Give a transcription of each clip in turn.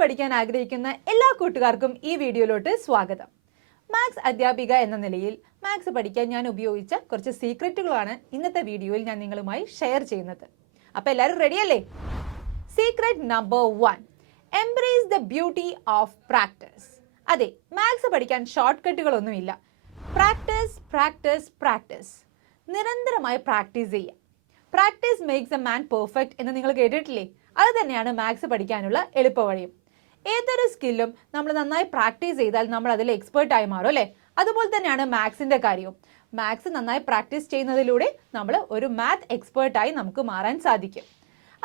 പഠിക്കാൻ ആഗ്രഹിക്കുന്ന എല്ലാ കൂട്ടുകാർക്കും ഈ വീഡിയോയിലോട്ട് സ്വാഗതം. മാത്സ് അധ്യാപിക എന്ന നിലയിൽ മാത്സ് പഠിക്കാൻ ഞാൻ ഉപയോഗിച്ച കുറച്ച് സീക്രറ്റുകളാണ് ഇന്നത്തെ വീഡിയോയിൽ ഞാൻ നിങ്ങളുമായി ഷെയർ ചെയ്യുന്നത്. അപ്പോൾ എല്ലാവരും റെഡിയല്ലേ? Secret number 1, embrace the beauty of practice. അതെ, മാത്സ് പഠിക്കാൻ ഷോർട്ട് കട്ടുകളൊന്നുമില്ല. പ്രാക്ടീസ് പ്രാക്ടീസ് പ്രാക്ടീസ്, നിരന്തരമായി പ്രാക്ടീസ് ചെയ്യുക. Practice makes a man perfect എന്ന് നിങ്ങൾ കേട്ടിട്ടില്ലേ? അത് തന്നെയാണ് മാത്സ് പഠിക്കാനുള്ള എളുപ്പവഴിയും. ഏതൊരു സ്കില്ലും നമ്മൾ നന്നായി പ്രാക്ടീസ് ചെയ്താൽ നമ്മൾ അതിൽ എക്സ്പേർട്ടായി മാറും അല്ലേ? അതുപോലെ തന്നെയാണ് മാത്സിന്റെ കാര്യവും. മാത്സ് നന്നായി പ്രാക്ടീസ് ചെയ്യുന്നതിലൂടെ നമ്മൾ ഒരു മാത്ത് എക്സ്പേർട്ടായി നമുക്ക് മാറാൻ സാധിക്കും.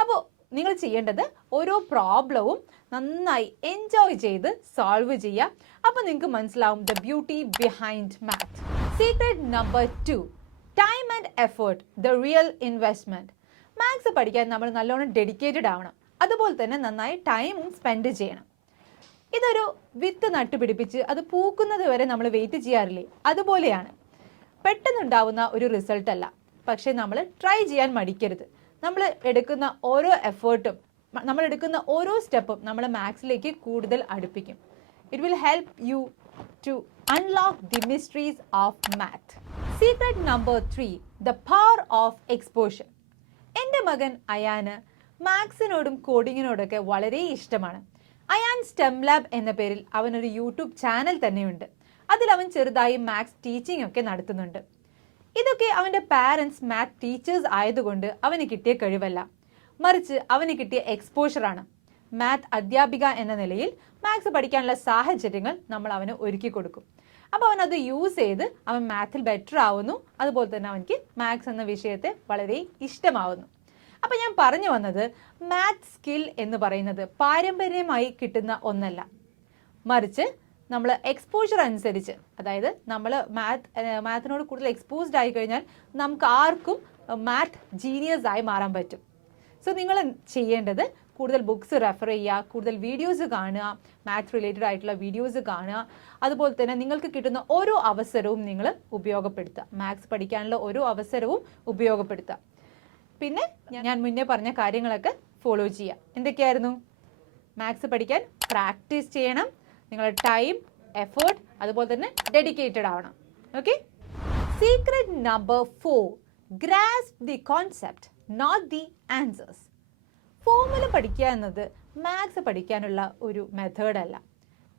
അപ്പോൾ നിങ്ങൾ ചെയ്യേണ്ടത് ഓരോ പ്രോബ്ലവും നന്നായി എൻജോയ് ചെയ്ത് സോൾവ് ചെയ്യുക. അപ്പോൾ നിങ്ങൾക്ക് മനസ്സിലാവും the beauty behind math. Secret number 2, time and effort the real investment. Maths പഠിക്കാൻ നമ്മൾ നല്ലോണം ഡെഡിക്കേറ്റഡ് ആവണം. അതുപോലെ തന്നെ നന്നായി ടൈമും സ്പെൻഡ് ചെയ്യണം. ഇതൊരു വിത്ത് നട്ടുപിടിപ്പിച്ച് അത് പൂക്കുന്നത് വരെ നമ്മൾ വെയിറ്റ് ചെയ്യാറില്ലേ? അതുപോലെയാണ്. പെട്ടെന്നുണ്ടാവുന്ന ഒരു റിസൾട്ട് അല്ല, പക്ഷെ നമ്മൾ ട്രൈ ചെയ്യാൻ മടിക്കരുത്. നമ്മൾ എടുക്കുന്ന ഓരോ എഫേർട്ടും നമ്മൾ എടുക്കുന്ന ഓരോ സ്റ്റെപ്പും നമ്മളെ മാത്സിലേക്ക് കൂടുതൽ അടുപ്പിക്കും. It will help you to unlock the mysteries of math. Secret number 3, the power of exposure. എൻ്റെ മകൻ അയാന് മാത്സിനോടും കോഡിങ്ങിനോടൊക്കെ വളരെ ഇഷ്ടമാണ്. അയാൻ സ്റ്റെം ലാബ് എന്ന പേരിൽ അവനൊരു യൂട്യൂബ് ചാനൽ തന്നെയുണ്ട്. അതിൽ അവൻ ചെറുതായി മാത്സ് ടീച്ചിങ് ഒക്കെ നടത്തുന്നുണ്ട്. ഇതൊക്കെ അവൻ്റെ പാരൻസ് മാത്ത് ടീച്ചേഴ്സ് ആയതുകൊണ്ട് അവന് കിട്ടിയ കഴിവല്ല, മറിച്ച് അവന് കിട്ടിയ എക്സ്പോഷറാണ്. മാത്ത് അധ്യാപിക എന്ന നിലയിൽ മാത്സ് പഠിക്കാനുള്ള സാഹചര്യങ്ങൾ നമ്മൾ അവന് ഒരുക്കി കൊടുക്കും. അപ്പോൾ അവൻ അത് യൂസ് ചെയ്ത് അവൻ മാത്തിൽ ബെറ്റർ ആവുന്നു. അതുപോലെ തന്നെ അവനിക്ക് മാത്സ് എന്ന വിഷയത്തെ വളരെ ഇഷ്ടമാവുന്നു. അപ്പോൾ ഞാൻ പറഞ്ഞു വന്നത്, മാത്ത് സ്കിൽ എന്ന് പറയുന്നത് പാരമ്പര്യമായി കിട്ടുന്ന ഒന്നല്ല, മറിച്ച് നമ്മൾ എക്സ്പോഷർ അനുസരിച്ച്, അതായത് നമ്മൾ മാത്തിനോട് കൂടുതൽ എക്സ്പോസ്ഡ് ആയി കഴിഞ്ഞാൽ നമുക്ക് ആർക്കും മാത്ത് ജീനിയസ് ആയി മാറാൻ പറ്റും. സോ നിങ്ങൾ ചെയ്യേണ്ടത് കൂടുതൽ ബുക്സ് റെഫർ ചെയ്യുക, കൂടുതൽ വീഡിയോസ് കാണുക, മാത്സ് റിലേറ്റഡ് ആയിട്ടുള്ള വീഡിയോസ് കാണുക. അതുപോലെ തന്നെ നിങ്ങൾക്ക് കിട്ടുന്ന ഓരോ അവസരവും നിങ്ങൾ ഉപയോഗപ്പെടുത്തുക. മാത്സ് പഠിക്കാനുള്ള ഓരോ അവസരവും ഉപയോഗപ്പെടുത്തുക. പിന്നെ ഞാൻ മുന്നേ പറഞ്ഞ കാര്യങ്ങളൊക്കെ ഫോളോ ചെയ്യുക. എന്തൊക്കെയായിരുന്നു? മാത്സ് പഠിക്കാൻ പ്രാക്ടീസ് ചെയ്യണം, നിങ്ങളുടെ ടൈം, എഫേർട്ട്, അതുപോലെ തന്നെ ഡെഡിക്കേറ്റഡ് ആവണം. Okay. Secret number 4, grasp the concept, not the answers. Formula പഠിക്കുക എന്നത് മാത്സ് പഠിക്കാനുള്ള ഒരു മെത്തേഡ് അല്ല,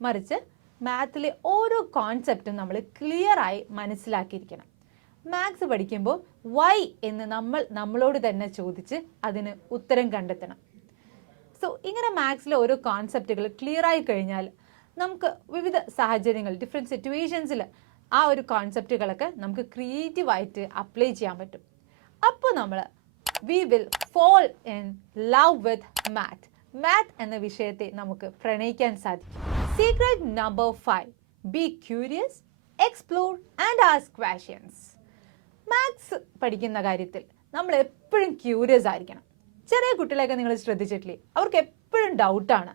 മറിച്ച് മാത്തിലെ ഓരോ കോൺസെപ്റ്റും നമ്മൾ ക്ലിയർ ആയി മനസ്സിലാക്കിയിരിക്കണം. മാത്സ് പഠിക്കുമ്പോൾ വൈ എന്ന് നമ്മളോട് തന്നെ ചോദിച്ച് അതിന് ഉത്തരം കണ്ടെത്തണം. സോ ഇങ്ങനെ മാത്സിലെ ഓരോ കോൺസെപ്റ്റുകൾ ക്ലിയർ ആയി കഴിഞ്ഞാൽ നമുക്ക് വിവിധ സാഹചര്യങ്ങൾ, ഡിഫറെൻറ്റ് സിറ്റുവേഷൻസിൽ ആ ഒരു കോൺസെപ്റ്റുകളൊക്കെ നമുക്ക് ക്രിയേറ്റീവായിട്ട് അപ്ലൈ ചെയ്യാൻ പറ്റും. അപ്പോൾ നമ്മൾ we will fall in love with math. Math എന്ന വിഷയത്തെ നമുക്ക് പ്രണയിക്കാൻ സാധിക്കും. Secret number 5, be curious, explore and ask questions. Maths പഠിക്കുന്ന കാര്യത്തിൽ നമ്മൾ എപ്പോഴും ക്യൂരിയസ് ആയിരിക്കണം. ചെറിയ കുട്ടികളെയൊക്കെ നിങ്ങൾ ശ്രദ്ധിച്ചിട്ടില്ലേ? അവർക്ക് എപ്പോഴും ഡൗട്ടാണ്.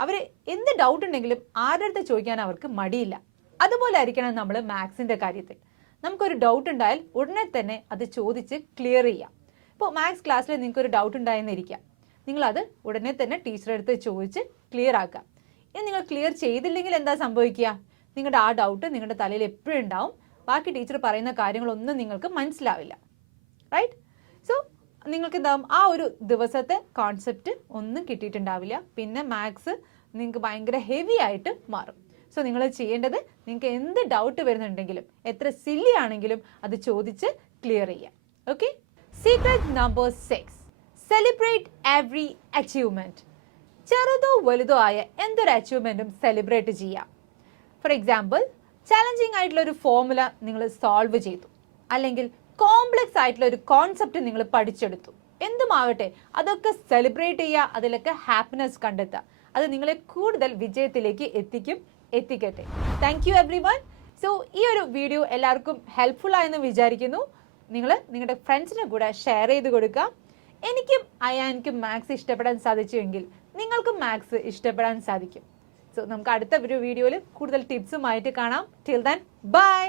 അവർ എന്ത് ഡൗട്ട് ഉണ്ടെങ്കിലും ആരുടെ അടുത്ത് ചോദിക്കാൻ അവർക്ക് മടിയില്ല. അതുപോലെ ആയിരിക്കണം നമ്മൾ മാത്സിൻ്റെ കാര്യത്തിൽ. നമുക്കൊരു ഡൗട്ട് ഉണ്ടായാൽ ഉടനെ തന്നെ അത് ചോദിച്ച് ക്ലിയർ ചെയ്യാം. ഇപ്പോൾ മാത്സ് ക്ലാസ്സിൽ നിങ്ങൾക്കൊരു ഡൗട്ട് ഉണ്ടായെന്നിരിക്കാം, നിങ്ങളത് ഉടനെ തന്നെ ടീച്ചറെ അടുത്ത് ചോദിച്ച് ക്ലിയർ ആക്കുക. ഇനി നിങ്ങൾ ക്ലിയർ ചെയ്തില്ലെങ്കിൽ എന്താ സംഭവിക്കുക? നിങ്ങളുടെ ആ ഡൗട്ട് നിങ്ങളുടെ തലയിൽ എപ്പോഴും ഉണ്ടാവും. ബാക്കി ടീച്ചർ പറയുന്ന കാര്യങ്ങളൊന്നും നിങ്ങൾക്ക് മനസ്സിലാവില്ല. റൈറ്റ്? സോ നിങ്ങൾക്ക് എന്താവും? ആ ഒരു ദിവസത്തെ കോൺസെപ്റ്റ് ഒന്നും കിട്ടിയിട്ടുണ്ടാവില്ല. പിന്നെ മാത്സ് നിങ്ങൾക്ക് ഭയങ്കര ഹെവി ആയിട്ട് മാറും. സോ നിങ്ങൾ ചെയ്യേണ്ടത്, നിങ്ങൾക്ക് എന്ത് ഡൗട്ട് വരുന്നുണ്ടെങ്കിലും എത്ര സില്ലി ആണെങ്കിലും അത് ചോദിച്ച് ക്ലിയർ ചെയ്യാം. Okay. Secret number 6, celebrate every achievement. ചെറുതോ വലുതോ ആയ എന്തൊരു അച്ചീവ്മെൻറ്റും സെലിബ്രേറ്റ് ചെയ്യാം. ഫോർ എക്സാമ്പിൾ, ചാലഞ്ചിങ് ആയിട്ടുള്ള ഒരു ഫോർമുല നിങ്ങൾ സോൾവ് ചെയ്തു, അല്ലെങ്കിൽ കോംപ്ലക്സ് ആയിട്ടുള്ള ഒരു കോൺസെപ്റ്റ് നിങ്ങൾ പഠിച്ചെടുത്തു. എന്തുമാവട്ടെ, അതൊക്കെ സെലിബ്രേറ്റ് ചെയ്യുക, അതിലൊക്കെ ഹാപ്പിനെസ് കണ്ടെത്തുക. അത് നിങ്ങളെ കൂടുതൽ വിജയത്തിലേക്ക് എത്തിക്കട്ടെ. Thank you everyone. So ഈ ഒരു വീഡിയോ എല്ലാവർക്കും ഹെൽപ്ഫുൾ ആയെന്ന് വിചാരിക്കുന്നു. നിങ്ങൾ നിങ്ങളുടെ ഫ്രണ്ട്സിന് കൂടെ ഷെയർ ചെയ്ത് കൊടുക്കുക. എനിക്കും അയാനിക്കും മാത്സ് ഇഷ്ടപ്പെടാൻ സാധിച്ചുവെങ്കിൽ നിങ്ങൾക്കും മാത്സ് ഇഷ്ടപ്പെടാൻ സാധിക്കും. സോ നമുക്ക് അടുത്ത ഒരു വീഡിയോയിൽ കൂടുതൽ ടിപ്സുമായിട്ട് കാണാം. Till then bye.